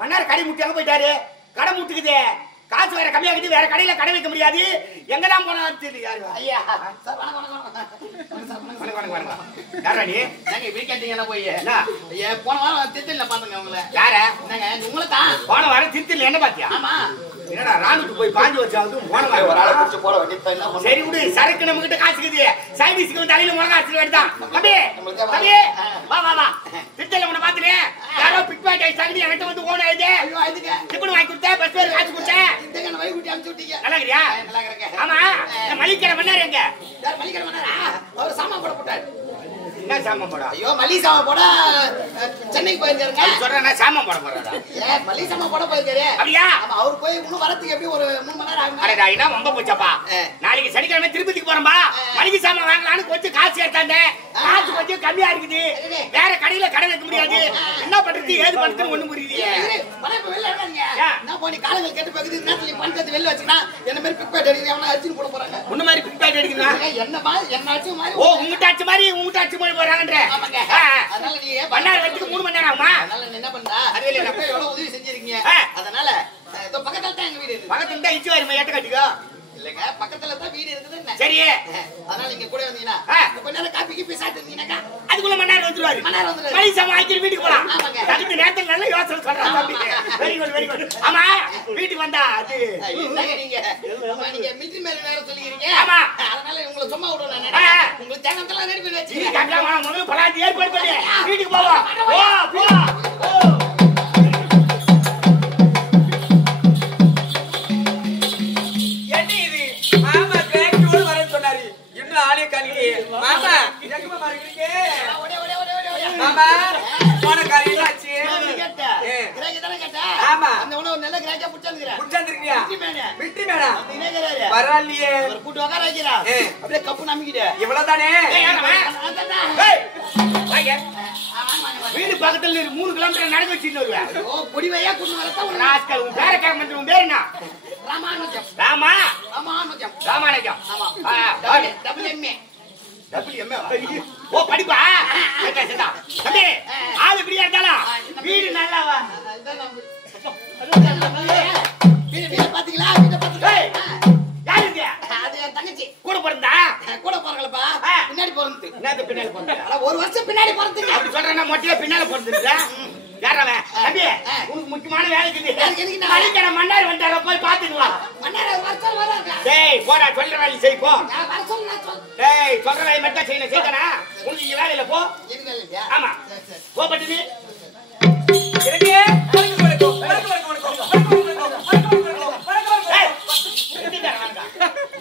மன்னார் கடை முட்டி அங்க போயிட்டாரு. கடை முட்டுக்குதே, காசு வேற கம்மியாகுது, வேற கடையில கடை வைக்க முடியாது. எங்கெல்லாம் போனா தெரியல. ஐயா போன வாரம் திருத்தல பாத்துங்க உங்களை. யார உங்களை தான் போன வாரம் திருத்தல என்ன பாத்தியா? ஆமா என்னடா ராணுக்கு போய் பாஞ்சு வச்சாவது போன வாரம் ஒரு ஆளை பிடிச்சு போட வேண்டியது. சரி விடு, சரக்கு நம்ம கிட்ட காசுக்குது. சைடிஸ்க்கு வந்து தலையில முழங்க அடிச்சு வேண்டாம். தம்பி தம்பி வா வா வா, திருத்தல உன்னை பாத்துனே யாரோ பிக் பாக்கெட் ஆயிட்டாங்க. என்கிட்ட வந்து ஓன் ஆயிடுது. டிபன் வாங்கி கொடுத்தேன், பஸ் பேர் காசு கொடுத்தேன். இந்த வை குட்டி அனுப்பிச்சு விட்டீங்க. நல்லா இருக்கறியா? நல்லா இருக்கேன். ஆமா மளிகை மன்னார் எங்க? யார் மளிகை மன்னாரா? அவர் சாமான் போட போட்டாரு. என்ன சாமான் போட? ஐயோ மளிகை சாமான் போட சென்னைக்கு போயிருக்காருங்க. சொல்றேன் சாமான் போட போறாரா? ஏ மளிகை சாமான் போட போயிருக்காரு. அப்படியா? ஆமா அவர் போய் இன்னும் வரதுக்கு எப்படி ஒரு 3 மணி நேரம் ஆகும். அடடா என்ன ரொம்ப போச்சப்பா. நாளைக்கு சனிக்கிழமை திருப்பதிக்கு போறோம்பா. மளிகை சாமான் வாங்கலாம்னு கொஞ்சம் காசு எடுத்தாங்க. காசு கொஞ்சம் கம்மியா இருக்குது. வேற கடையில கடை வைக்க முடியாது. என்ன பண்றது ஏது பண்றது ஒண்ணும் புரியலையே. பணம் இப்ப வெளில இருக்காங்க. நான் போய் காலங்கள் கேட்டு பகுதி நேரத்துல பணத்தை வெளில வச்சுனா என்ன மாதிரி பிக் பாக்கெட் அடிக்கிறவங்க எவனா அடிச்சு போட போறாங்க. உன்ன மாதிரி பிக் பாக்கெட் அடிக்கிறா என்ன மாதிரி என்ன அடிச்சு மாதிரி. ஓ உங்கட்ட அடிச்சு மாதிரி உங்கட்ட அடிச்சு மாதிரி போறாங்கன்ற. ஆமாங்க. அதனால நீ பண்ணார் வரதுக்கு 3 மணி நேரம் ஆகுமா? அதனால நீ என்ன பண்றா? அதுல நம்ம எவ்வளவு உதவி செஞ்சிருக்கீங்க. அதனால இதோ பக்கத்துல தான் எங்க வீடு இருக்கு. பக்கத்துல தான் இச்சு வரமா ஏட்ட கட்டிக்கோ. இல்லங்க பக்கத்துல தான் வீடு இருக்குதுன்னு. சரி அதனால நீங்க கூட வந்தீங்கன்னா கொஞ்ச நேரம் காபி கீபி சாப்பிட்டீங்கன்னாக்கா அதுக்குள்ள மன்னார் வந்துருவாரு. மன்னார் வந்துருவாரு. மணி சாமா ஆக்கி வீட்டுக்கு போலாம். ஆமாங்க. அதுக்கு நேரத்துல நல்ல யோசனை சொல்றேன் தம்பி. Very good very good. ஆமா வீட்டுக்கு வந்தா அது இல்லங்க நீங்க நீங்க மிலிட்டரி மேல வேற சொல்லிக்கிறீங்க. ஆமா அதனால உங்களை சும்மா விடுறேன் நான். உங்களுக்கு தேங்கத்தெல்லாம் ரெடி பண்ணி வச்சிருக்கேன். கம்ப்ளா வாங்க முதல்ல பலாத்தி ஏற்பாடு பண்ணி வீட்டுக்கு போவோம். போ போ. மாமா எங்கமா மாறிக்கிறீங்க? மாமா போன காரியம் ஆச்சு. கிராக்கி தான கேட்ட? ஆமா அந்த உன நல்ல கிராக்கியா புடிச்சிருக்கீங்க. புடிச்சிருக்கீங்க. மிட்டி மேனா நீங்கறாரு. பரவாயில்லையே. ஒரு கூட்டி உட்கார வைக்கிறா. அப்படியே கப்பு நம்பிக்கிடு. இவ்வளவுதானே? ஏய் வாங்க. வீடு பக்கத்துல 3 கிலோமீட்டர் நடந்து வச்சிட்டு வருவேன். ஓ பொடிவையா குண்டு வரதா ஒரு ராஸ்கல். உன் பேரை கேட்க மாட்டேன். உன் பேர் என்ன? ராமானுஜம். ராமானுஜம். ராமானுஜம். ஆமா. WMA. ஓ படிப்பா. கேட்டா தம்பி ஆளு இப்படியா இருந்தாலும் வீடு நல்லா வா. வீடு பாத்தீங்களா? வீடு பாத்தீங்களா? யாரு இது? அது என் தங்கச்சி. கூட பிறந்தா? கூட பிறக்கலப்பா. பின்னாடி பிறந்து. என்னது பின்னாடி பிறந்து? அட ஒரு வருஷம் பின்னாடி பிறந்துங்க. அப்படி சொல்றேன்னா மொட்டையா பின்னால பிறந்துடா. யாரவ? தம்பி உங்களுக்கு முக்கியமான வேலை இருக்குது. எனக்கு மணிக்கட மன்னார் வந்தார போய் பாத்துக்கலாம். மன்னார் வருஷம் வராங்க. டேய் போடா சொல்ற வேலை செய் போ. வருஷம் நான் சொல். டேய் சொல்ற வேலை மட்டும் செய்யணும் செய்யடா. உங்களுக்கு வேலையில போ. எது வேலை இல்லையா? ஆமா. போ பட்டுனி. எனக்கு வணக்கம்.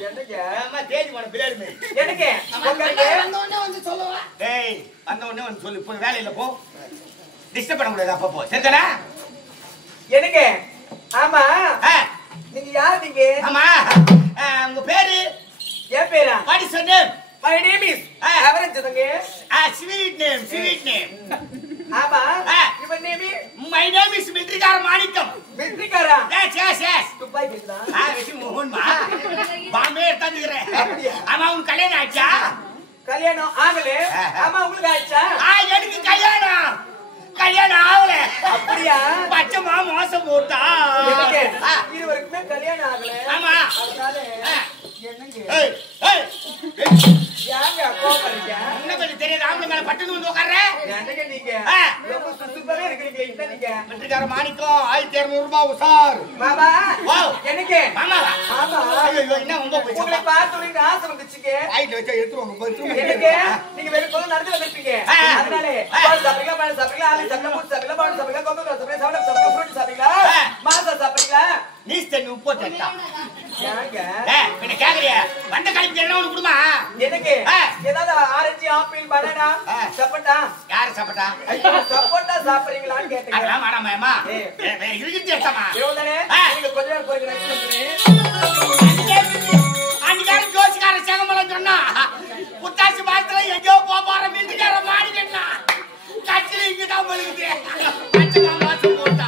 என்னங்க? அம்மா தேடி போன பிளேட் மே. எனக்கு வந்த உடனே வந்து சொல்லுவா. டேய் வந்த உடனே வந்து சொல்லு. போய் வேலையில போ. டிஸ்டர்ப் பண்ண கூடாது அப்பப்போ. சரிதானே? எனக்கு ஆமா நீங்க யார் நீங்க? ஆமா உங்க பேரு? என் பேரா? What is your name? My name is அவரஞ்சதுங்க. Sweet name, sweet name. ஆமா your name is? My name is மிலிட்டரிக்கார மாணிக்கம். மிலிட்டரிக்காரா? yes. துப்பாக்கி இருக்குதா? வெசி மோகன் மா. பாம்பே எடுத்துக்கிறேன். ஆமா உன் கல்யாணம் ஆச்சா? கல்யாணம் ஆகல. ஆமா உங்களுக்கு ஆச்சா? எனக்கு கல்யாணம் ஆகல. அப்படியா? பச்சைமா மோசம் போட்டா. எனக்கு இதுவரைக்குமே கல்யாணம் ஆகல. ஆமா அதனால என்னங்க யாங்க கோபறீங்க? என்ன பண்ணி தெரியாது ஆம்பளை மேல பட்டுன்னு வந்து உட்கார்ற. என்னங்க நீங்க ரொம்ப சுசுப்பாவே இருக்கீங்க. என்ன நீங்க? மிலிட்டரிக்கார மாணிக்கம் 1200 ரூபாய் உசார். மாமா என்னங்க? மாமாவா? மாமா ஐயோ என்ன ரொம்ப போச்சு. உங்களை பார்த்து உனக்கு ஆசை வந்துச்சுங்க. ஐட்ல வச்சா எடுத்துறோம். என்னங்க நீங்க வெளிய போய் நடந்து வந்துட்டீங்க. அதனால பால் சாப்பிடுங்க, பால் சாப்பிடுங்க, ஆளு சாப்பிடுங்க, மூணு சாப்பிடுங்க, பால் சாப்பிடுங்க, கோகோ சாப்பிடுங்க, சாவள சாப்பிடுங்க, ஃப்ரூட் சாப்பிடுங்க, மாசா சாப்பிடுங்க. நீஸ் தண்ணி உப்பு தட்டா. யாங்க? என்ன கேக்குறியா? வந்த கழிப்பு என்ன ஒண்ணு குடுமா? எனக்கு ஏதாவது ஆரஞ்சு, ஆப்பிள், பனானா, சப்போட்டா. யாரு சப்போட்டா? சப்போட்டா சாப்பிடுறீங்களான்னு கேட்டேன். அதெல்லாம் வேணாமாமா. இருக்குது ஏத்தமா. இவ்வளவுதானே? நீங்க கொஞ்ச நேரம் போய் அன்னைக்கு ஜோசிக்கார சேகமலம் சொன்னா புத்தாசி மாசத்துல எங்கேயோ போற வீட்டுக்கார மாடி கட்டா கட்சியில இங்கதான் பழுகுது பச்சை மாசம் போட்டா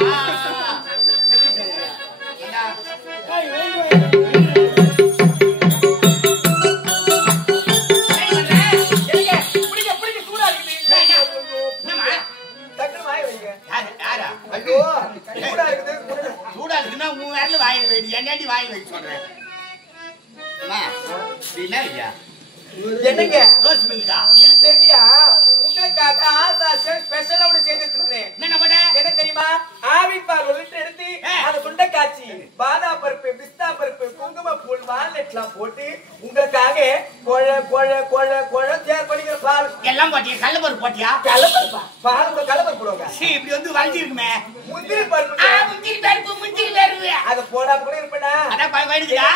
சூடா இருக்குன்னா உன் வேலை வாயில் வைடி என்னடி வாயில் வைக்க சொல்றேன் என்னங்க ரோஸ் மில்கா இது தெரியா உங்களுக்காக ஆசா ஸ்பெஷலா ஒண்ணு செய்து வச்சிருக்கேன் என்ன பண்ண என்ன தெரியுமா ஆவி பால் ஒரு லிட்டர் எடுத்து அந்த சுண்ட காய்ச்சி பாதாம் பருப்பு பிஸ்தா பருப்பு குங்கும பூல் வால்நட்லாம் போட்டு உங்களுக்காக கொழ கொழ கொழ கொழ தயார் பண்ணிக்கிற பால் எல்லாம் போட்டியா கடலப்பருப்பு போட்டியா கடலப்பருப்பா பால் கடலப்பருப்பு போடுவாங்க இப்படி வந்து வளைஞ்சி இருக்குமே முந்திரி பருப்பு முந்திரி பருப்பு அத போடாம கூட இருப்பேனா அதான் வயிடுதா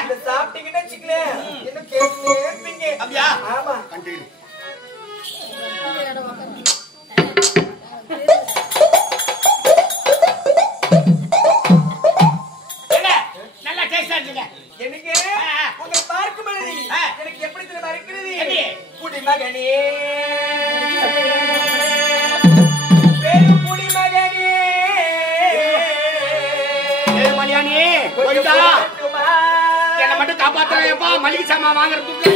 இத சாப்பிட்டீங்கன்னா வச்சுக்கலே இன்னும் கேட்டே இருப்பீங்க அப்படியா ஆமா கண்டினியூ நல்லா டேஸ்டா இருக்குங்க எனக்கு உங்க பார்க்கும் பொழுது எனக்கு எப்படி தெரியுமா இருக்கிறது குடி மகனே பேரு குடி மகனே மணியானி என்ன மட்டும் காப்பாத்துறேப்பா மளிகை சாமான் வாங்குறதுக்கு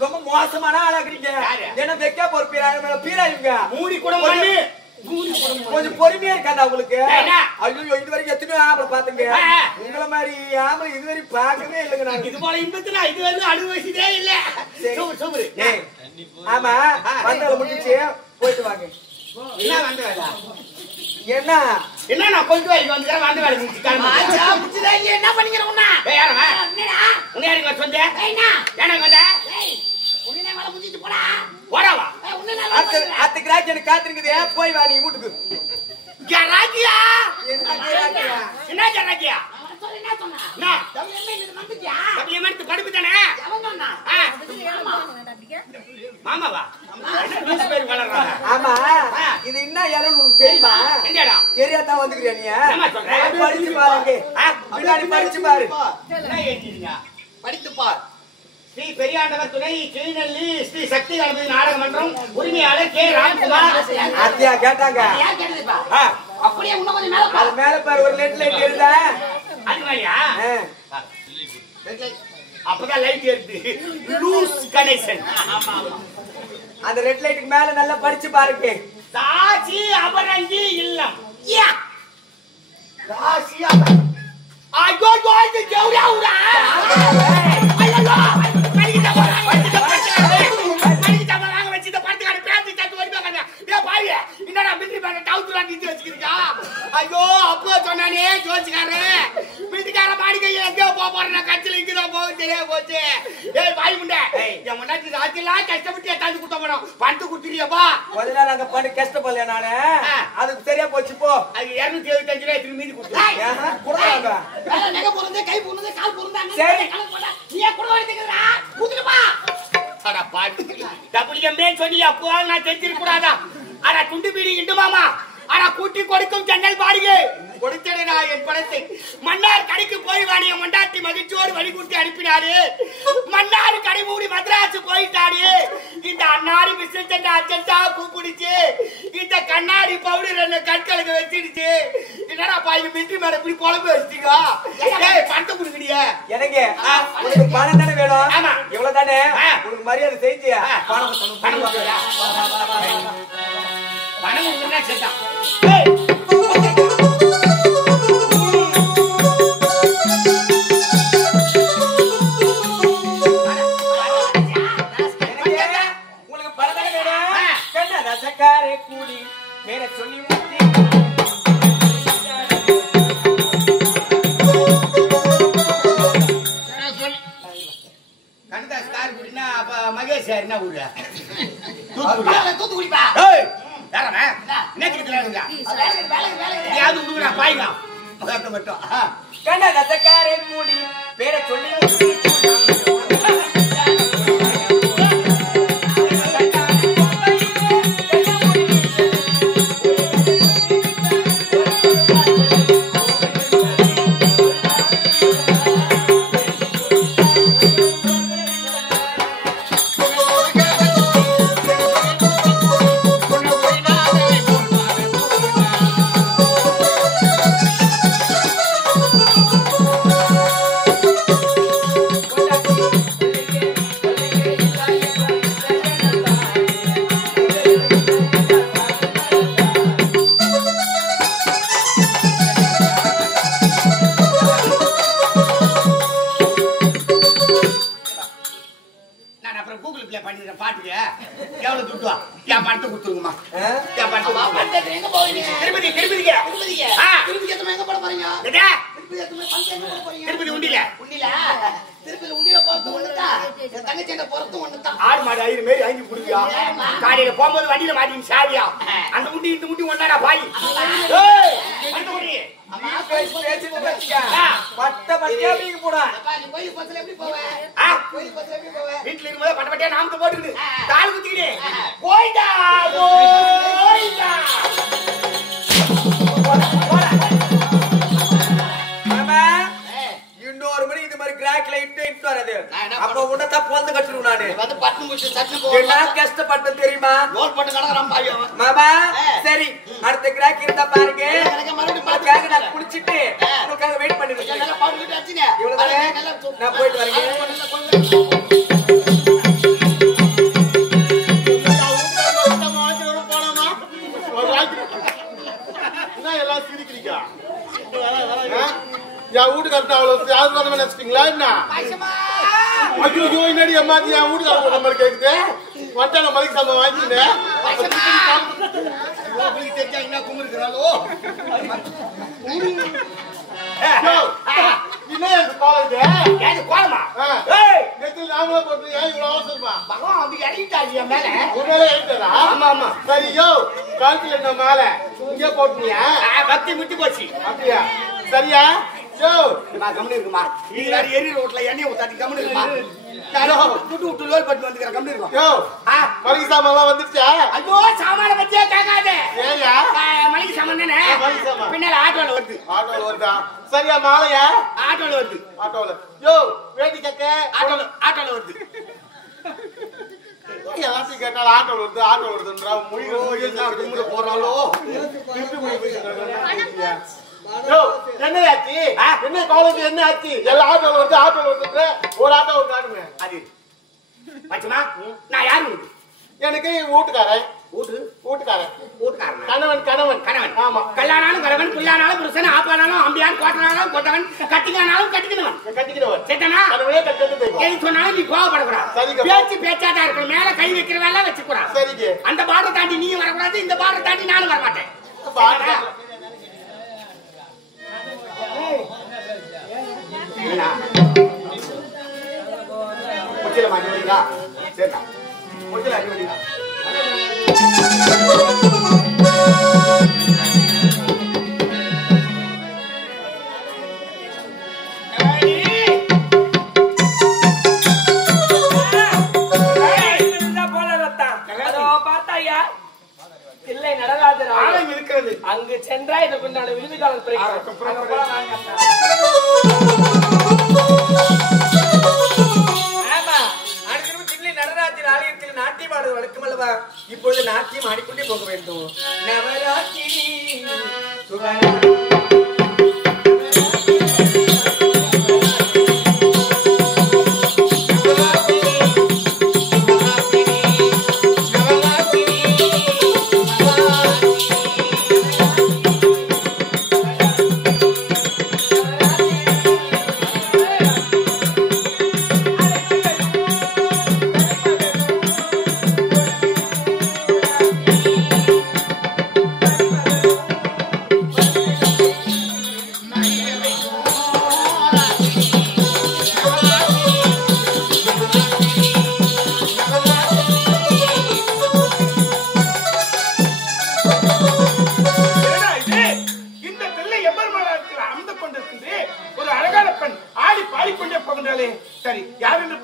ரொம்ப மோசமான ஆளாக்குறீங்க என்ன வெக்க பொறுப்பீராங்க பீராயுங்க மூடி கூட மண்ணு கொஞ்சம் பொறுமையா இருக்காது அவங்களுக்கு ஐயோ இது வரைக்கும் எத்தனையோ ஆம்பளை பாத்துங்க உங்களை மாதிரி ஆம்பளை இது வரைக்கும் பார்க்கவே இல்லைங்க நான் இது போல இன்பத்துல இது வந்து அனுபவிச்சதே இல்ல சூப்பர் ஆமா வந்தால முடிச்சு போயிட்டு வாங்க என்ன வந்து வேலை என்ன என்ன நான் கொஞ்சம் வரைக்கும் வந்து வந்து வேலை முடிச்சுதா இல்ல என்ன பண்ணிக்கிறேன் உன்ன யாரவா உன்ன யாருக்கு சொந்த என்ன வந்த உன்ன மேல முடிச்சிட்டு போடா போடவா அத்த கிராக்கி எனக்கு காத்துருக்குதே போய் வா நீ வீட்டுக்கு கிராக்கியா என்ன கிராக்கியா என்ன சொன்னா படுப்பு தானே மாமாவா ஆமா இது என்ன இடம் உனக்கு தெரியுமா தெரியாதான் வந்துக்கிறியா நீ படிச்சு பாருங்க பின்னாடி படிச்சு பாரு படித்து பார் ஸ்ரீ பெரியாண்டவர் துணை கீழ்நெல்லி ஸ்ரீ சக்தி கணபதி நாடக மன்றம் உரிமையாளர் கே ராம்குமார் அத்தியா கேட்டாங்க அப்படியே இன்னும் கொஞ்சம் மேல அது மேல பாரு ஒரு லைட் எழுதா அது மாதிரியா அப்பதான் லைட் ஏறுது லூஸ் கனெக்ஷன் அந்த ரெட் லைட்டுக்கு மேல நல்லா படிச்சு பாருங்க சாட்சி அபரஞ்சி இல்லம் சாட்சி ஐயோ ஜோய் ஜெவுடா உடா ஐயோ என் முன்னாடி ராத்திரிலாம் கஷ்டப்பட்டு எட்டாந்து கொடுத்த போனோம் பணத்து கொடுத்துறியப்பா கொஞ்ச நாள் அங்க பண்ணி கஷ்டப்படல நானு அதுக்கு சரியா போச்சு போ அது 275 ரூபாய் திரும்பி மீதி கொடுத்துருவாங்க நகை போறது கை போறது கால் போறது சரி நீ கூட வரதுக்குறா குடுப்பா அட பாட்டு டபுள் எம்ஏ சொன்னியா போ நான் தெரிஞ்சிருக்க கூடாதா அட குண்டு பீடி இண்டு மாமா அட கூட்டி கொடுக்கும் ஜன்னல் பாருங்க கொடுத்தடா என் பணத்தை மன்னார் கடைக்கு போய் வாடிய மண்டாட்டி மகிழ்ச்சியோடு வழிகூட்டி அனுப்பினாரு மன்னார் கடை மூடி மദ്രാസ് போயிட்டாரு இந்த அன்னாரி பிசினஸ் அர்ஜென்ட்டா கூப்பிடுச்சு இந்த கண்ணாடி பவுடர் என்ன கண்களுக்கு வச்சிடுச்சு என்னடா பாய்க்கு மிட்டி மேல இப்படி குழம்பு வச்சிட்டீங்க ஏய் பணத்தை கொடுக்கறியே எனக்கு உனக்கு பணம் தானே வேணும் ஆமா இவ்வளவு தானே உனக்கு மரியாதை செஞ்சியா பணம் பணம் கொடுத்தா செத்தா உங்களுக்கு பணம் தானே வேணும் கண்ண ரசக்காரே கூடி மேல சொல்லி முத்தி கண்டா ஸ்டார் குடினா அப்ப மகேஷ் என்ன ஊரு தூத்துக்குடிப்பா ஏய் யாரமா என்ன கிட்டலாங்க வேலை யாரு ஊருடா பாய்ங்க அத மட்டும் கண்ண ரசக்காரே கூடி பேரை சொல்லி முத்தி பாட்டுக்கு எவ்வளவு துட்டுவா என் பணத்தை கொடுத்துருங்கம்மா என் பணத்தை எங்க போவீங்க திருப்பதி எங்க போட போறீங்க திருப்பதி உண்டியில உண்டியில போறது ஒண்ணுதான் தங்கச்சி பொறுத்து ஒண்ணுதான் ஆடு மாடு ஐந்து மாரி ஐந்து குடுவியா காலையில போகும்போது வண்டியில மாட்டிங்க சாவியா அந்த முட்டி இந்த முட்டி ஒன்னாடா பாய் வீட்டுல இருக்கும்போது பட்ட பட்டியா நாமத்தை போட்டுக்கிட்டு கால் குத்திக்கிட்டு போய்டா போய்டா இன்னொரு மணி இது மாதிரி கிராக்ல இட்டு வரது அப்ப உன்னதான் பொந்து கட்டுருவேன் நானு வந்து பட்டு முடிச்சு சட்னி என்ன கஷ்டப்பட்டது தெரியுமா ரோல் போட்டு கடக்குறான் பாயம் மாமா சரி அடுத்த கிராக் இருந்தா பாருங்க மறுபடியும் நான் குளிச்சிட்டு உனக்காக வெயிட் பண்ணிருக்கேன் நல்லா பாத்துக்கிட்டு அடிச்சுங்க இவ்வளவு நான் போயிட்டு வரேன் எல்லாம் சிரிக்கிறீங்க என் வீட்டுக்காரன் அவ்வளவு யாரு நினைச்சிட்டீங்களா என்ன ஐயோ என்னடி அம்மா என் வீட்டுக்காரன் நம்பர் கேக்குது வட்டான மளிகை சாமான் வாங்கிட்டேன் தெரிஞ்சா என்ன கும்பிருக்கிறாளோ கோலமா நாமளே போட்டு ஏன் இவ்வளவு அவசரமா பகவான் அப்படி இறங்கிட்டாரு என் மேல உண்மையிலே ஏறிட்டாரா? ஆமா ஆமா சரி யோ காலத்துல என்ன மேல இங்கே போட்டுனியா பக்தி முட்டி போச்சு அப்படியா சரியா யோ கம்மி இருக்குமா இது எரி ரோட்ல எண்ணெய் ஊத்தாட்டி கம்மி இருக்குமா விட்டு விட்டு லோல் பட்டு வந்துக்கிற கம்மி இருக்கும் யோ மளிகை சாமான் வந்துருச்சா ஐயோ சாமான பத்தியே கேட்காத ஏயா மளிகை சாமான் தானே மளிகை சாமான் பின்னால ஆட்டோல வருது ஆட்டோல வருதா சரியா மாலையா ஆட்டோல வருது ஆட்டோல யோ வேண்டி கேட்க ஆட்டோல வருது எல்லாத்தையும் கேட்டாலும் ஆட்டோல வருதுன்றா மொழி போறாளோ யோ என்ன ஆச்சு என்ன காலேஜ் என்ன ஆச்சு எல்லாம் ஆட்டோல வருது ஒரு ஆட்டோ ஒரு காட்டுங்க அது பச்சமா நான் யாரு எனக்கு வீட்டுக்காரன் கணவன் ஆமா கல்யாணாலும் கணவன் புல்லானாலும் புருஷன் ஆப்பானாலும் அம்பியான் கோட்டனாலும் கொட்டவன் கட்டிக்கினவன் செட்டனா எது சொன்னாலும் நீ கோவப்படக்கூடாது பேச்சாதான் இருக்கணும் மேல கை வைக்கிற வேலை வச்சுக்கூடாது சரிங்க அந்த பாடை தாண்டி நீயும் வரக்கூடாது இந்த பாடை தாண்டி நானும் வரமாட்டேன் சரிடா முதல்ல அடிவடிடா அங்கு சென்றா இதுக்கு விருது காலம் ஆமா அடுத்த நடராஜன் ஆலயத்தில் நாட்டியம் ஆடுவது வழக்கம் அல்லவா இப்பொழுது நாட்டியம் ஆடிக்கொண்டே போக வேண்டும் நவராத்திரி சரி யார் என்று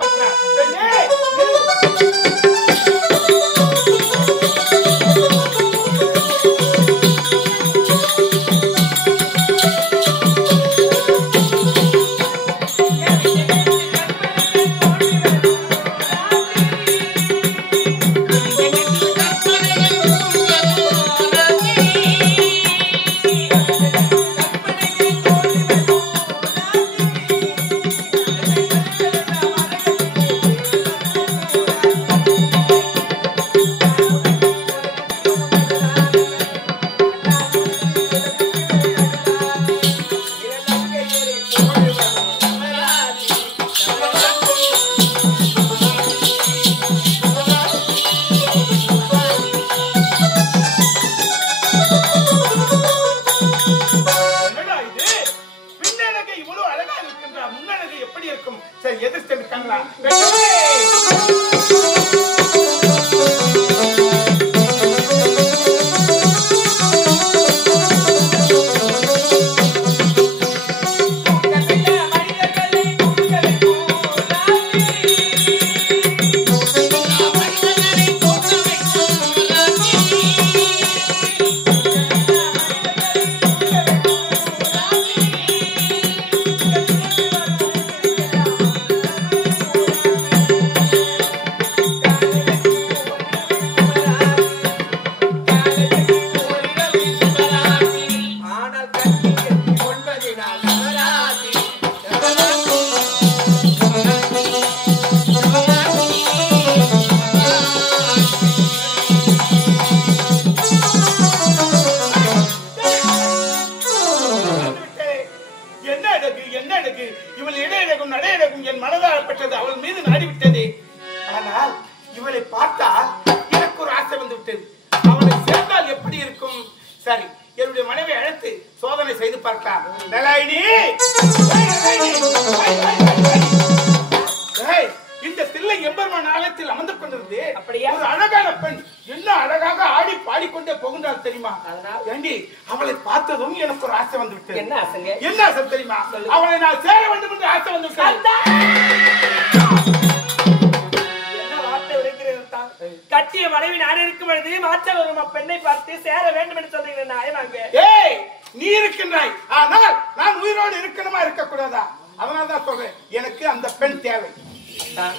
கட்டிய மனைவி நான் இருக்கும் பொழுது மாற்ற பெண்ணை பார்த்து சேர வேண்டும் என்று சொல்றீங்க நாயனாங்க. ஏய் நீ இருக்கின்றாய், ஆனால் நான் உயிரோடு இருக்கணுமா இருக்க கூடாதா? அதனாலதான் சொல்றேன், எனக்கு அந்த பெண் தேவை.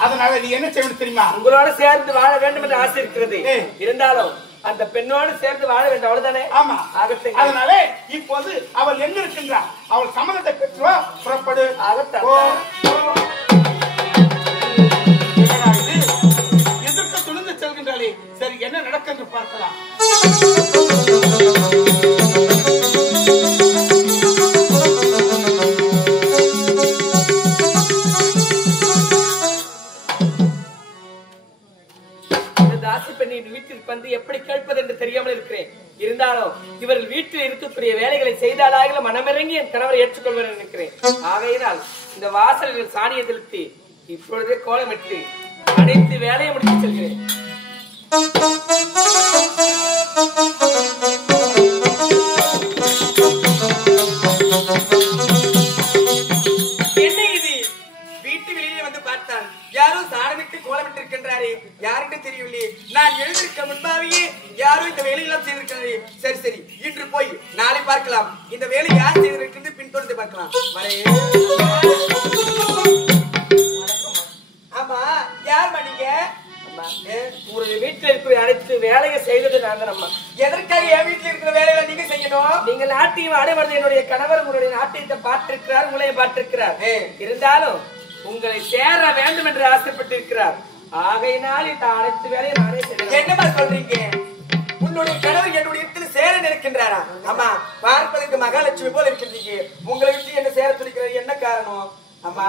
அதனால நீ என்ன செய்யணும் தெரியுமா? உங்களோட சேர்ந்து வாழ வேண்டும் என்று ஆசை இருக்கிறது. இருந்தாலும் அந்த பெண்ணோடு சேர்ந்து வாழ வேண்டும், அவ்வளவுதானே? ஆமா. அதனால இப்போது அவள் எங்க இருக்கின்றாள்? அவள் சம்மதத்தை பெற்றுவா, புறப்படு. எதிர்க்க துணிந்து செல்கின்றாளே, சரி என்ன நடக்கும் என்று பார்க்கலாம். வீட்டில் வந்து எப்படி கேட்பது என்று தெரியாமல் இருக்கிறேன். இருந்தாலும் இவர்கள் வீட்டில் இருக்கக்கூடிய வேலைகளை செய்தாலாக மனமிறங்கி என் கணவரை ஏற்றுக்கொள்வேன் நினைக்கிறேன். ஆகையினால் இந்த வாசலில் சாணியை செலுத்தி இப்பொழுதே கோலமிட்டு அனைத்து வேலையை முடித்து செல்கிறேன். என்ன இது? வீட்டு வெளியிலே வந்து பார்த்தான். யாரோ சாணமிட்டு கோலமிட்டு இருக்கின்றாரே, யாருக்கு தெரியவில்லையே. நான் எழுந்திருக்க முன்பாகவே யாரோ இந்த வேலையெல்லாம் செய்திருக்கிறாரே. சரி சரி, இன்று போய் நாளை பார்க்கலாம். இந்த வேலை யார் செய்திருக்கிறது பின்தொடர்ந்து பார்க்கலாம். ஆமா, யார் பண்ணீங்க? ஒரு வீட்டுல இருக்கிற அனைத்து வேலையை செய்தது நான் தான். அம்மா, எதற்காக என் வீட்டுல இருக்கிற வேலைகளை நீங்க செய்யணும்? நீங்க நாட்டியம் அடைவது என்னுடைய கணவர் உங்களுடைய நாட்டியத்தை பார்த்திருக்கிறார், உங்களையும் பார்த்திருக்கிறார். இருந்தாலும் உங்களை சேர வேண்டும் என்று ஆசைப்பட்டிருக்கிறார். ஆகையினால் இந்த அனைத்து வேலையை நானே செய்யணும். என்னமா சொல்றீங்க? உன்னுடைய கணவர் என்னுடைய இடத்துல சேர நிற்கின்றாரா? ஆமா, பார்ப்பதற்கு மகாலட்சுமி போல இருக்கின்றீங்க. உங்களை விட்டு என்ன சேர துடிக்கிறது என்ன காரணம்? ஆமா,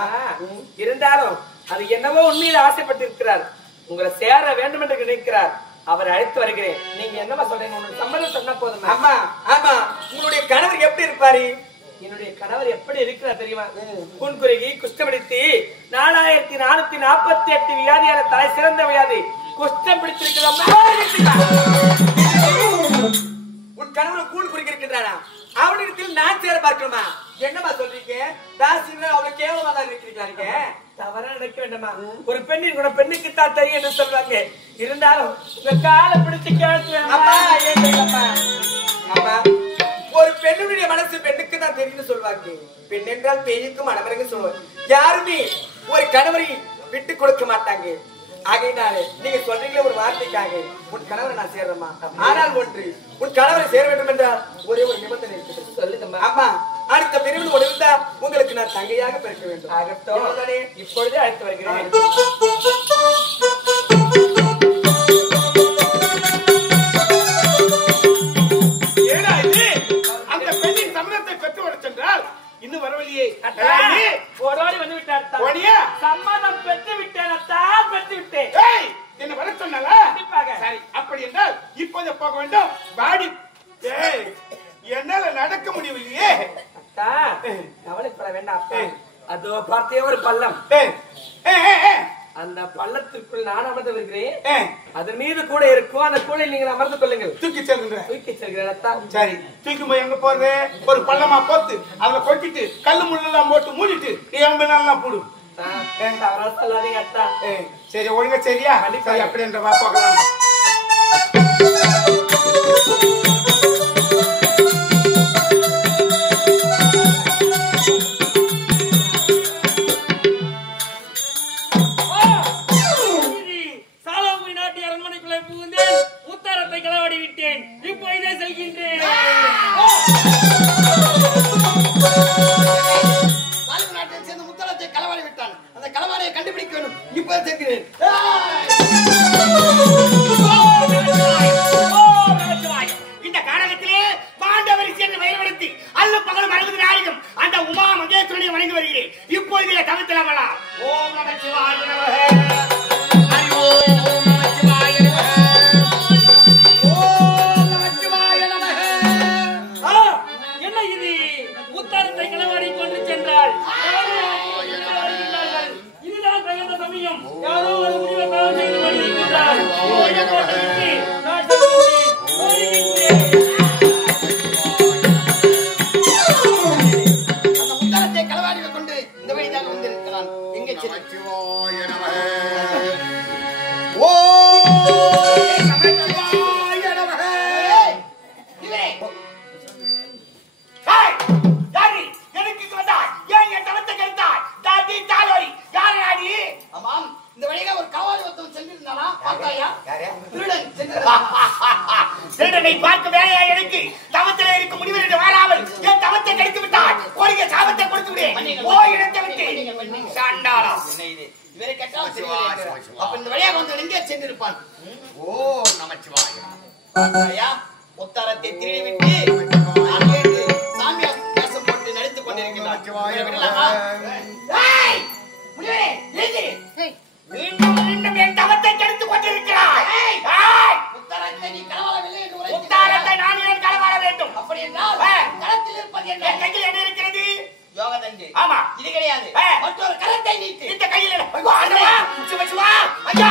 இருந்தாலும் அது என்னவோ உண்மையில் ஆசைப்பட்டிருக்கிறார். உங்களை சேர வேண்டும் என்று நினைக்கிறார். அவரை அழைத்து வருகிறேன். நீங்க என்னமா சொல்றீங்க? உங்களுடைய சம்மதம் சொன்னா போதும். ஆமா ஆமா, உங்களுடைய கணவர் எப்படி இருப்பாரு? என்னுடைய கணவர் எப்படி இருக்கிறார் தெரியுமா? கூன்குருகி, குஷ்டமடித்து 4448 வியாதியான தலை சிறந்த வியாதி குஷ்டம் பிடித்திருக்கிறோம். உன் கணவர் கூழ் குறுக்கி இருக்கின்றானா? அவனிடத்தில் நான் சேர பார்க்கணுமா? என்னமா சொல்றீங்க? தாசினா அவ்வளவு கேவலமா தான் இருக்கிறீங்க. தவறா நினைக்க வேண்டாமா? ஒரு பெண்ணின் கூட பெண்ணுக்கு தான் தெரியும் என்று சொல்வாங்க. இருந்தாலும் இந்த காலை பிடிச்சு ஒரு பெண்ணுடைய மனசு பெண்ணுக்கு தான் தெரியும் சொல்வாங்க. பெண் என்றால் பேய்க்கும் மனமரங்க சொல்லுவாங்க. யாருமே ஒரு கணவரை விட்டு கொடுக்க மாட்டாங்க. ஆகையினாலே நீங்க சொல்றீங்களே ஒரு வார்த்தைக்காக உன் கணவரை நான் சேர்றேமா. ஆனால் ஒன்று, உன் கணவரை சேர வேண்டும் என்றால் ஒரே ஒரு நிபந்தனை இருக்குது. சொல்லுங்கம்மா. ஆமா, அடுத்த பிரிவில் ஒளிர்ந்தா உங்களுக்கு நான் தங்கையாக பிறக்க வேண்டும். ஆகட்டும், இப்பொழுதே அழைத்து வருகிறேன். அந்த பெண்ணின் சம்மதத்தை பெற்று சென்றால் இன்னும் வரவில்லையே. ஓடோடி வந்து விட்டார். சம்மதம் பெற்று விட்டேன். பெற்று விட்டேன். என்ன வர சொன்னாலா? சரி, அப்படி என்றால் இப்போது போக வேண்டும். வாடி. என்னால நடக்க முடியவில்லையே. கவலைப்பட வேண்டாம். அதோ பார்த்தே ஒரு பள்ளம். அந்த பள்ளத்திற்குள் நான் அமர்ந்து வருகிறேன். அதன் மீது கூட இருக்கும். அந்த கூடையில் நீங்கள் அமர்ந்து கொள்ளுங்கள். தூக்கி செல்கின்றேன். தூக்கி செல்கிறேன். சரி, தூக்கி போய் எங்க போறது? ஒரு பள்ளமா போட்டு அதுல கொட்டிட்டு கல்லு முள்ளெல்லாம் போட்டு மூடிட்டு எல்லாம் போடு. சொல்லாதீங்க அத்தா. சரி, ஒழுங்க சரியா? சரி, அப்படி என்ற வா போகலாம். இந்த காரணத்திலே பாண்டவரி சென்று வயல்படுத்தி அல்லு பகலும் 60 நாளிலும் அந்த உமா மகேஸ்வரனை வணங்கி வருகிறேன். இப்போது தவிர்த்தலாமலா? ஓம் நமச்சிவாய நமஹ. ஹரி ஓம் நமச்சிவாய நமஹ. ஓம் நமச்சிவாய நமஹ. என்ன இது? உத்தாரத்தை களவாடி கொண்டு சென்றால் இதுதான் தகுந்த சமயம். யாரோ ஒரு முடிவை தவறு செய்து கொண்டிருக்கிறார். அந்த உத்தாரத்தை களவாடி கொண்டு இந்த வழியாக வந்திருக்கிறான். எங்கே சென்று திருடனை பார்க்க வேலையா எனக்கு? தவத்திலே இருக்க முடிவு வராமல் என் தவத்தை கடித்து விட்டான். ஓடிய சாபத்தை கொடுத்து விடு. ஓ இடத்தை விட்டு சாண்டாளா. இவரை கட்டால் அப்ப இந்த வழியாக வந்து எங்கே சென்றிருப்பான்? ஓ நமச்சிவாய. பார்த்தாயா, உத்தாரத்தை திருடி விட்டு சாமியார் வேஷம் போட்டு நடித்துக் கொண்டிருக்கிறார். மீண்டும் மீண்டும் என் தவத்தை கெடுத்துக் கொண்டிருக்கிறாய். உத்தாரத்தை நீ களவாடவில்லை என்று உரைத்து உத்தாரத்தை நான் ஏன் களவாட வேண்டும்? அப்படி என்றால் களத்தில் இருப்பது என்ன? என் கையில் என்ன இருக்கிறது? யோகதண்டி. ஆமா, இது கிடையாது. மற்றொரு கரத்தை நீட்டு. இந்த கையில் சிவா சிவா ஐயா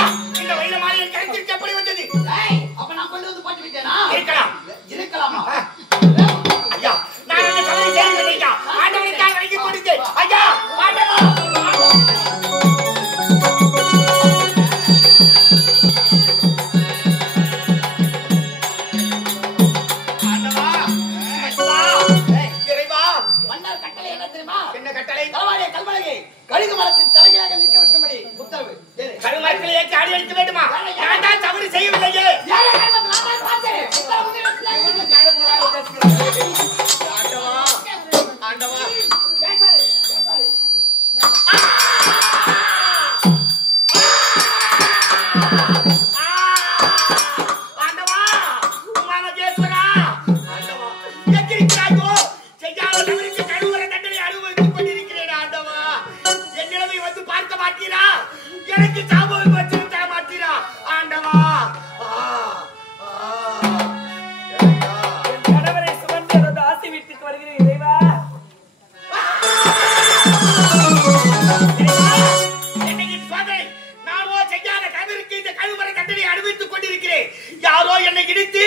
தண்டனை அனுபவித்துக் கொண்டிருக்கிறேன். யாரோ என்னை இடித்து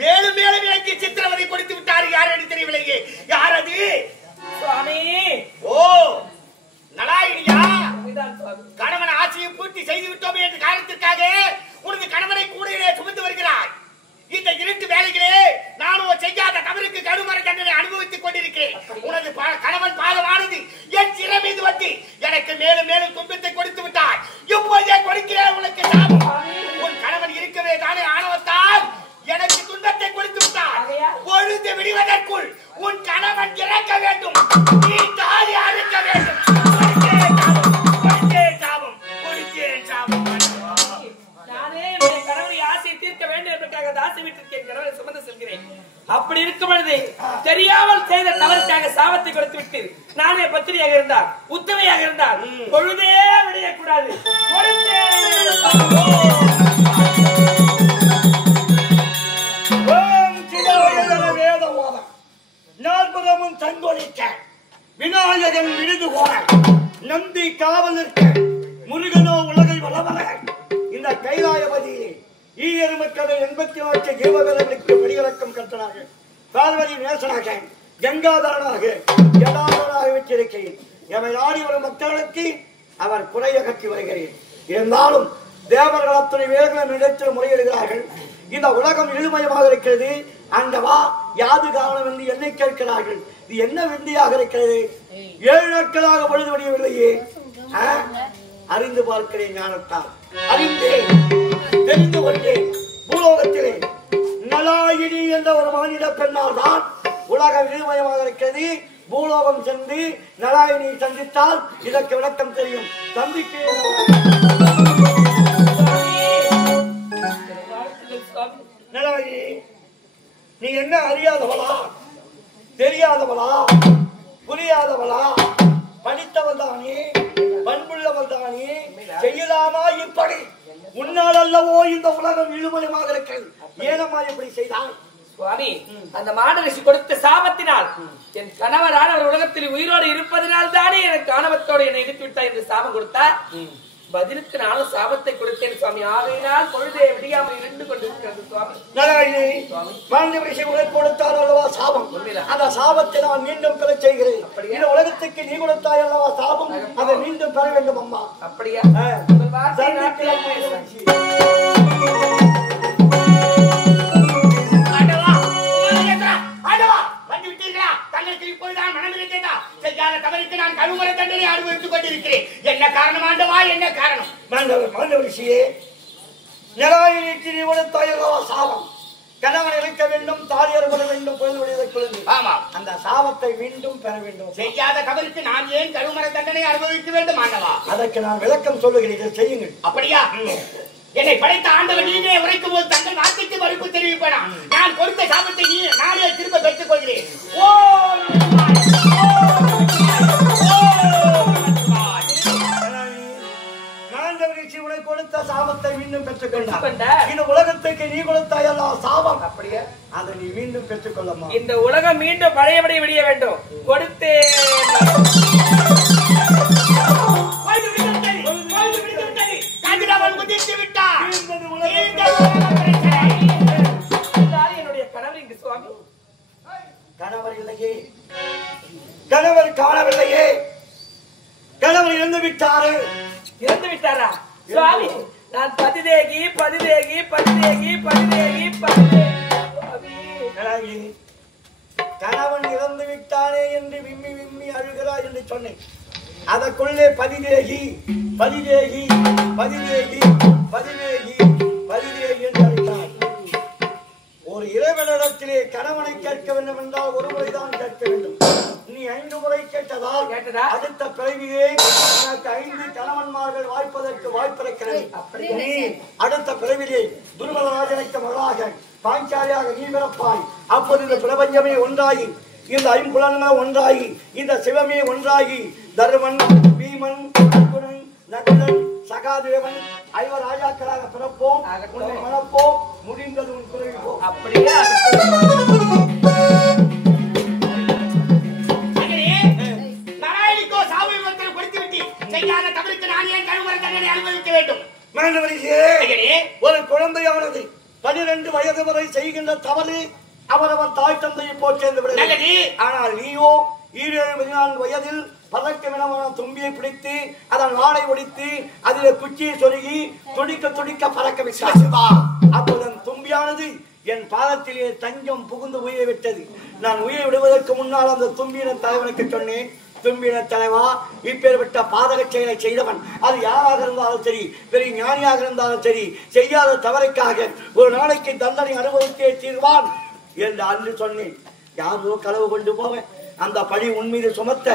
மேலும் மேலும் எனக்கு சித்திரவதை கொடுத்து விட்டார். யார் என்று தெரியவில்லையே. யார் அது? சுவாமி. ஓ நலாயினியா? கணவன் ஆசையை பூர்த்தி செய்து விட்டோம் என்ற காரணத்திற்காக உனது கணவனை கூடையிலே சுமந்து வருகிறாய். இந்த இரண்டு வேலைகளே நானும் செய்யாத தவறுக்கு கடுமர தண்டனை அனுபவித்துக் கொண்டிருக்கிறேன். உனது கணவன் பாதமானது என் சிறை மீது வந்து எனக்கு மேலும் மேலும் துன்பத்தை கொடுத்து விட்டாய். இப்போதே கொடுக்கிறேன் உனக்கு சாபம். உன் கணவன் இருக்கவே தானே ஆணவத்தால் எனக்கு துன்பத்தை கொடுத்து விட்டார். பொழுது விடுவதற்குள் உன் கணவன் இறக்க வேண்டும். நீ தாலி அறுக்க வேண்டும். அப்படி இருக்கும் பொழுது தெரியாமல் செய்த தவறுக்காக சாபத்தை கொடுத்து விட்டு நானே பத்திரியாக இருந்தார், உத்தமையாக இருந்தார், பொழுதே விடையக்கூடாது. நாற்பதமும் தங்கொலிக்க விநாயகன் விருது போன நந்தி காவல் நிற்க முருகனோ உலகை வளவன இந்த கைலாயபதியே ஈயரு மக்களை 84 ஜீவகர்களுக்கு வடிவிலக்கம் கட்டனாக பார்வதி நேசனாக கங்காதரனாக ஜடாதரனாக வச்சிருக்கிறேன். எமை ஆடி வரும் மக்களுக்கு அவர் குறைய கட்டி வருகிறேன். இருந்தாலும் தேவர்கள் அத்தனை வேர்களும் இடத்தில் முறையிடுகிறார்கள். இந்த உலகம் இழுமயமாக இருக்கிறது. அந்தவா யாது காரணம் என்று என்னை கேட்கிறார்கள். இது என்ன விந்தியாக இருக்கிறது? 7 நாட்களாக பொழுது வடியவில்லையே. அறிந்து பார்க்கிறேன் ஞானத்தால் அறிந்தேன், தெரிந்து கொண்டேன். பூலோகத்திலே நலாயினி என்ற ஒரு மாநில பெண்ணால் தான் உலகம் இழுமயமாக இருக்கிறது. பூலோகம் சென்று நலாயினியை சந்தித்தால் இதற்கு விளக்கம் தெரியும். தம்பிக்கு நலாயினி, நீ என்ன அறியாதவளா, தெரியாதவளா, புரியாதவளா? படித்தவள் தானே, பண்புள்ளவள் தானே. செய்யலாமா இப்படி? உன்னால் அல்லவோ இந்த உலகம் இழுமயமாக இருக்கிறது. ஏனம்மா இப்படி செய்தால்? சுவாமி, அந்த மாடரிஷி கொடுத்த சாபத்தினால் என் கணவரான உலகத்தில் உயிரோடு இருப்பதனால் தானே எனக்கு ஆணவத்தோடு என்னை இழுத்து விட்டார் என்று சாபம் கொடுத்தார். பதிலுக்கு நானும் சாபத்தை கொடுத்தேன் சுவாமி. ஆகையினால் பொழுதே விடியாமல் இருந்து கொண்டிருக்கிறது சுவாமி. மாடரிஷி உனக்கு கொடுத்தார் அல்லவா சாபம்? அந்த சாபத்தை நான் மீண்டும் பெற செய்கிறேன். இந்த உலகத்துக்கு நீ கொடுத்தாய் அல்லவா சாபம், அதை மீண்டும் பெற வேண்டும் அம்மா. அப்படியா? இப்பொழுதுதான் மனம் இருக்கிறதா? செய்யாத தவறுக்கு நான் கடுமர தண்டனை அனுபவித்துக் கொண்டிருக்கிறேன். என்ன காரணம் ஆண்டவா? என்ன காரணம்? மாண்டவரிஷியே, நலாயினிக்கு நீ கொடுத்தாய் அல்லவா சாபம். கணவன் இருக்க வேண்டும், தாலி அறுபட வேண்டும், பொழுது. ஆமா, அந்த சாபத்தை மீண்டும் பெற வேண்டும். செய்யாத தவறுக்கு நான் ஏன் கடுமர தண்டனை அனுபவிக்க வேண்டும் ஆண்டவா? அதற்கு நான் விளக்கம் சொல்லுகிறேன், செய்யுங்கள். அப்படியா? என்னை படைத்த ஆண்டவன் நீங்களே உரைக்கும் போது தங்கள் வார்த்தைக்கு மறுப்பு தெரிவிப்பேனா? நான் கொடுத்த சாபத்தை நானே திரும்ப பெற்றுக் கொள்கிறேன். உனக்கு கொடுத்த சாபத்தை மீண்டும் பெற்றுக்கொண்டார். இந்த உலகத்துக்கு நீ கொடுத்தாய் அல்லவா சாபம், அப்படியே அதை நீ மீண்டும் பெற்றுக்கொள்ளமா. இந்த உலகம் மீண்டும் பழையபடி விடிய வேண்டும். கொடுத்தே என்னுடைய கணவர் இங்கு சுவாமி. கணவர் இல்லையே, கணவர் காணவில்லையே, கணவர் இறந்து விட்டாரு. இறந்து விட்டாரா சுவாமி? நான் பதிதேகி பதிதேகி பதிதேகி பதிதேகி பதிதேகி. கணவன் இறந்து விட்டானே என்று விம்மி விம்மி அழுகிறாய் என்று சொன்னேன். அதற்குள்ளே பதிதேகி பதிதேகி பதிதேகி பதிதேகி பதிதேகி என்று அழைத்தார். ஒரு இறைவனிடத்திலே கணவனை கேட்க வேண்டும் என்றால் ஒரு முறைதான் கேட்க வேண்டும். நீ 5 முறை கேட்டதால் அடுத்த பிறவியே எனக்கு 5 கணவன்மார்கள் வாய்ப்பதற்கு வாய்ப்பிருக்கிறது. நீ அடுத்த பிறவிலே துருவதராஜனுக்கு மகளாக பாஞ்சாலியாக நீ பிறப்பாய். அப்போது இந்த பிரபஞ்சமே ஒன்றாகி, இந்த 5 புலன்களும் ஒன்றாகி, இந்த சிவமே ஒன்றாகி, தருமன், பீமன், அர்ஜுனன், நகுலன், சகாதேவன் 5 ராஜாக்களாக பிறப்போம். உன்னை மணப்போம். முடிந்தது உன் குறைப்போம். அப்படியே செய்யாத தவறுக்கு நான் ஏன் கடுமர தண்டனை அனுபவிக்க வேண்டும்? ஒரு குழந்தையானது 12 வயது வரை செய்கின்ற தவறு அவரவர் தாய் தந்தையை போல் சேர்ந்து விடுகிறது. ஆனால் நீயோ 14 வயதில் பதக்கமிடமான தும்பியை பிடித்து அதன் வாடை ஒடித்து அதில் குச்சியை சொருகி துடிக்க துடிக்க பறக்க விட்டார். அப்போது தும்பியானது என் பாதத்திலே தஞ்சம் புகுந்து உயிரை விட்டது. நான் உயிரை விடுவதற்கு முன்னால் அந்த தும்பியின தலைவனுக்கு சொன்னேன், தும்பின தலைவா, இப்பேற்பட்ட பாதக செயலை செய்தவன் அது யாராக இருந்தாலும் சரி, பெரிய ஞானியாக இருந்தாலும் சரி, செய்யாத தவறைக்காக ஒரு நாளைக்கு தண்டனை அனுபவித்தே தீர்வான் என்று அன்று சொன்னேன். யாரோ களவு கொண்டு போவேன், அந்த பழி உன் மீது சுமத்த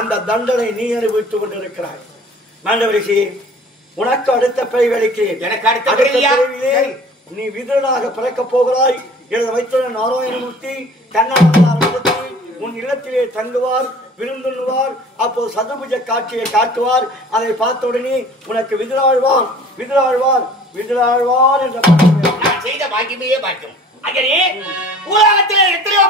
அந்த தண்டனை நீ அனுபவித்துக் கொண்டிருக்கிறாய். மாண்டவரிசி, உனக்கு அடுத்த பிழை வேலைக்கிறேன். எனக்கு அடுத்த பிறவிலே நீ விதனாக பிறக்க போகிறாய். எனது வைத்திர நாராயணமூர்த்தி கண்ணாடி உன் இல்லத்திலே தங்குவார், விருந்துண்ணுவார். அப்போது சதுர்புஜ காட்சியை காட்டுவார். அதை பார்த்த உடனே உனக்கு விதிராழ்வார் விதிராழ்வார் விதிராழ்வார் என்ற செய்த பாக்கியமே பாக்கியம். உலகத்திலே எத்தனையோ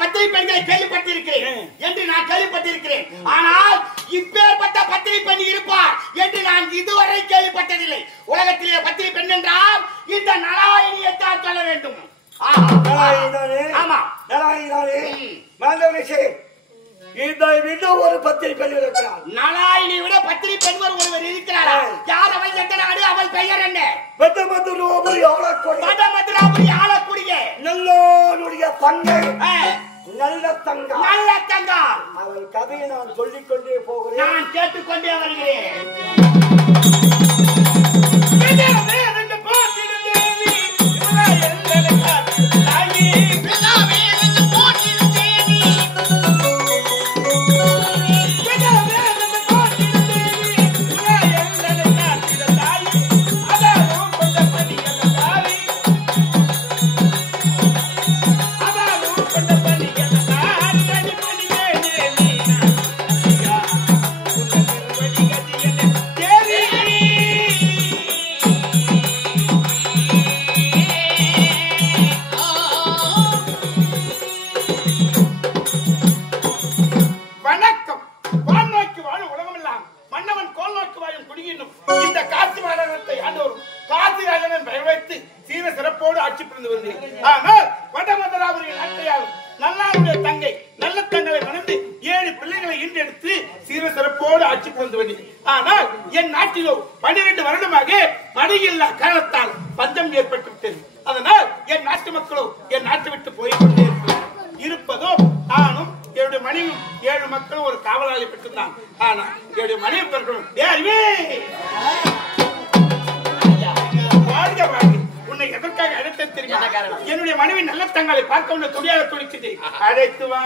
பத்திரி பெண்களை கேள்விப்பட்டிருக்கிறேன் என்று நான் கேள்விப்பட்டிருக்கிறேன். ஆனால் இப்பேற்பட்ட பத்திரி பெண் இருப்பார் என்று நான் இதுவரை கேள்விப்பட்டதில்லை. உலகத்திலே பத்திரி பெண் என்றால் இந்த நாராயணியைத்தான் சொல்ல வேண்டும். ஆமா, இதை விட ஒரு பத்திரி பெண் இருக்கிறார். நாராயணி விட பத்திரி பெண் ஒருவர் இருக்கிறாரா? யார் அவள்? எந்த நாடு? அவள் பெயர் என்ன? வடமதுராபுரி ஆளக்கூடிய நல்லோனுடைய தங்கை நல்ல தங்கம். நல்ல தங்கம். அவள் கதையை நான் சொல்லிக் கொண்டே போகிறேன், நான் கேட்டுக்கொண்டே வருகிறேன். ஆனால் என் நாட்டிலோ 12 வருடமாக மழையில்லா காரணத்தால் பஞ்சம் ஏற்பட்டு விட்டது. அதனால் என் நாட்டு மக்களோ என் நாட்டை விட்டு போய்கொண்டே இருப்பதோ நானும் என்னுடைய மனைவியும் 7 மக்களும் ஒரு காவலாளி பெற்றுத்தான். ஆனா என்னுடைய மனைவி பெறணும். உன்னை எதற்காக அழைத்த தெரியுமா? என்னுடைய மனைவி நல்ல தங்களை பார்க்க உள்ள துணியாக துணிச்சது. அழைத்து வா.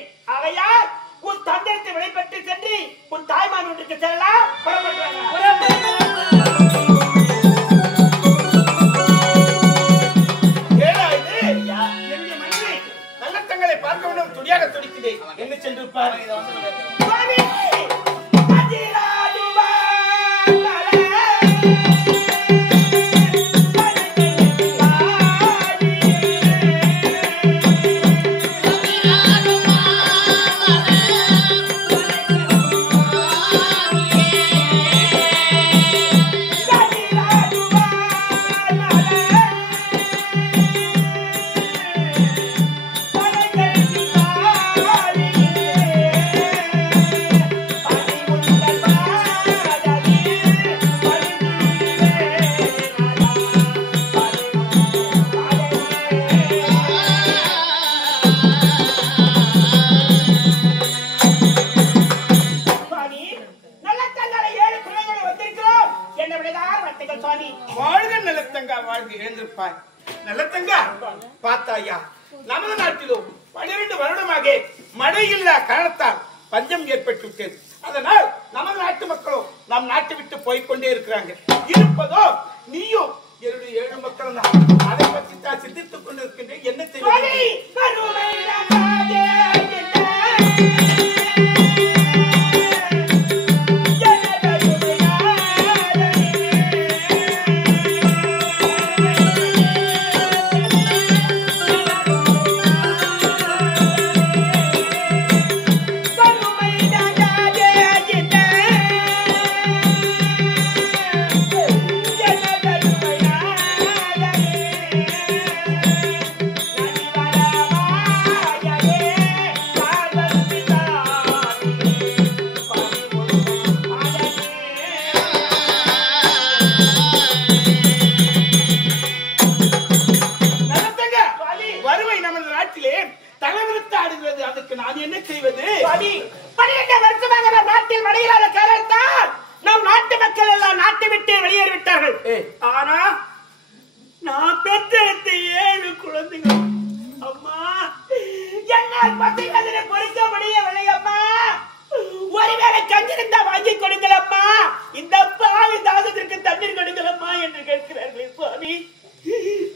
வருகிறேன். ஆகையால் உன் தந்தையத்தை விடைபெற்று சென்று உன் தாய்மான் வீட்டுக்கு செல்லலாம். என்னுடைய மனைவி நல்லத்தங்களை பார்க்க வேண்டும் துடியாக துடிக்கிறேன். என்ன சென்றிருப்பார்? பார்த்தாயா, நமது நாட்டிலும் 12 வருடமாக மழையில்லா காரணத்தால் பஞ்சம் ஏற்பட்டுவிட்டது. அதனால் நமது நாட்டு மக்களும் நம் நாட்டை விட்டு போய்கொண்டே இருக்கிறாங்க. இருப்பதோ நீயும் என்னுடைய 7 மக்களும் தான். அதை பற்றி தான் சிந்தித்துக் கொண்டிருக்கின்றேன். என்ன செய்வது?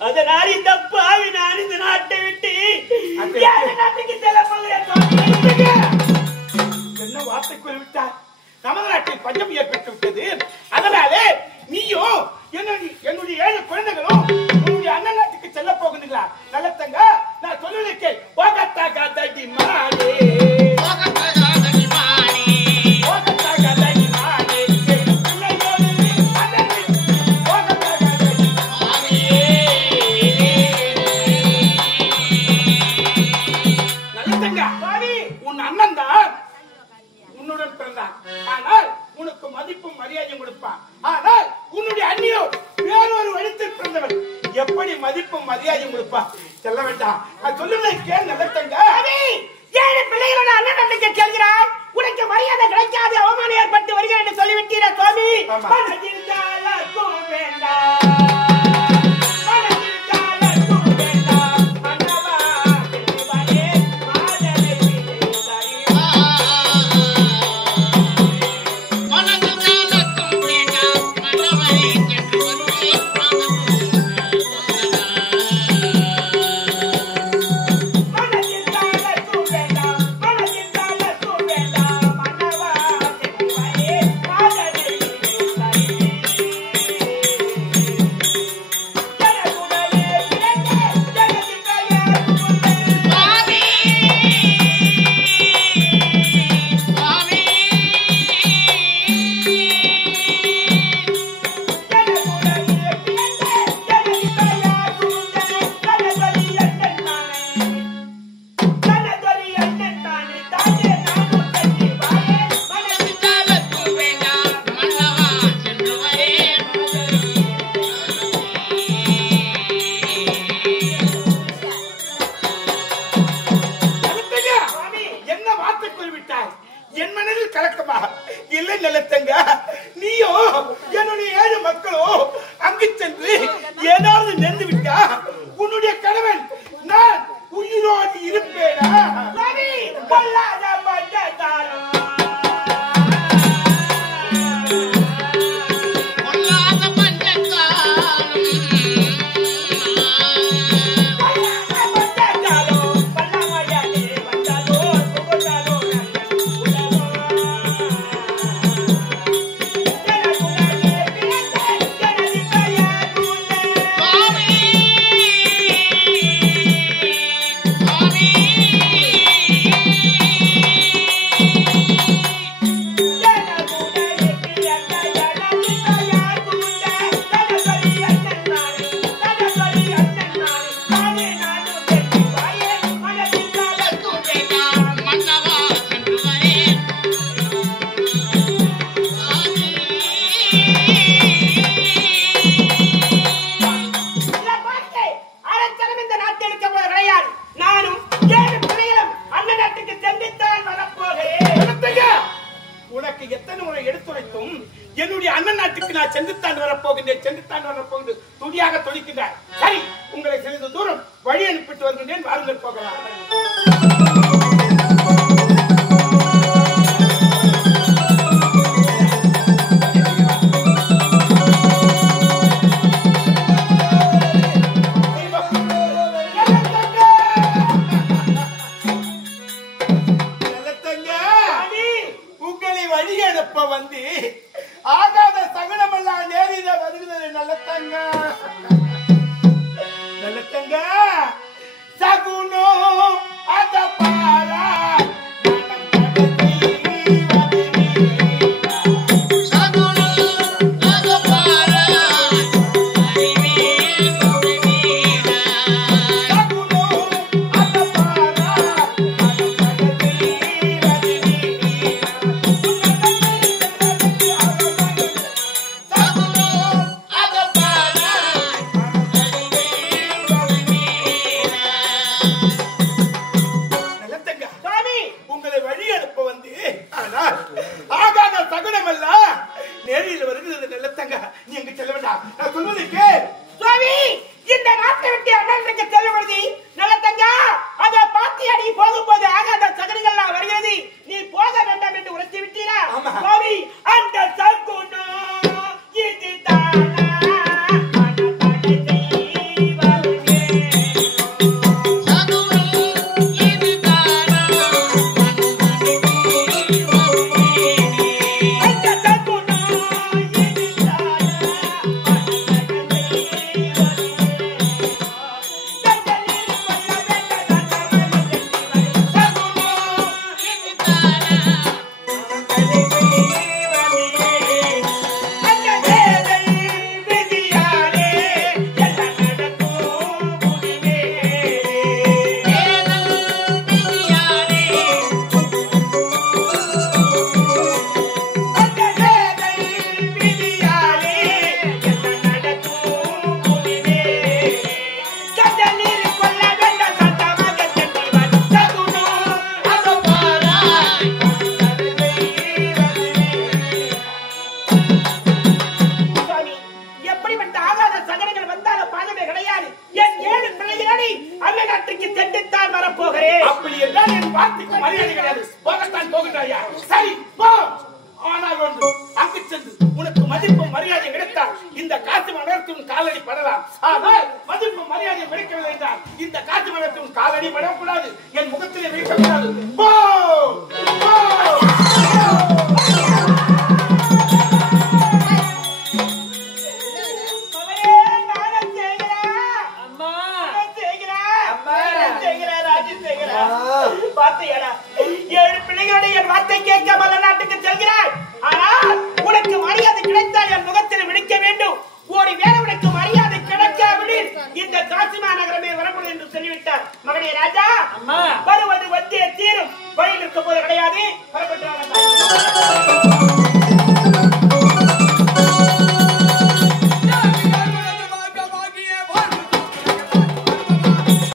அதனால் இந்த பாவி நான் இந்த நாட்டை விட்டு நாட்டுக்கு செல்ல போகிறேன். என்ன வார்த்தை கூறிவிட்டார்? நமது நாட்டில் பஞ்சம் ஏற்பட்டு விட்டது. அதனாலே நீயும் என்னுடைய 7 குழந்தைகளும் உன்னுடைய அண்ணன் நாட்டுக்கு செல்ல போகிறீங்களா? நல்லத்தங்க நான் சொல்லிருக்கேன். உன் அண்ணன் தான் உன்னுடன் பிறந்தான். ஆனால் உனக்கு மதிப்பும் மரியாதையும் கொடுப்பான். ஆனால் உன்னுடைய அண்ணியோ வேறொரு வழித்தில் பிறந்தவன். எப்படி மதிப்பும் மரியாதையும் கொடுப்பான்? செல்ல வேண்டாம். நான் சொல்லுவதை கேள் நல்லத்தங்க. 7 பிள்ளைகளோட அண்ணன் அன்னைக்கு கேட்கிறாய். உனக்கு மரியாதை கிடைக்காது, அவமானம் ஏற்பட்டு வருகிறேன் என்று சொல்லிவிட்டீரா சுவாமி? உயிரோடு இருப்பேனா? பொல்லாத பஞ்சத்தாலும் என்னுடைய அண்ணன் நாட்டுக்கு நான் சென்றுத்தான் வரப்போகின்றேன் துடியாக தொழிக்கின்றார். சரி, உங்களை சிறிது தூரம் வழி அனுப்பிட்டு வருகின்றேன், வாருங்கள் போகலாம். வந்து ஆகாத சகுனமெல்லாம் நேரிட வருகிறது. நல்லத்தங்க நல்லத்தங்க சகுனோ அத பாரா மகனே ராஜா, அம்மா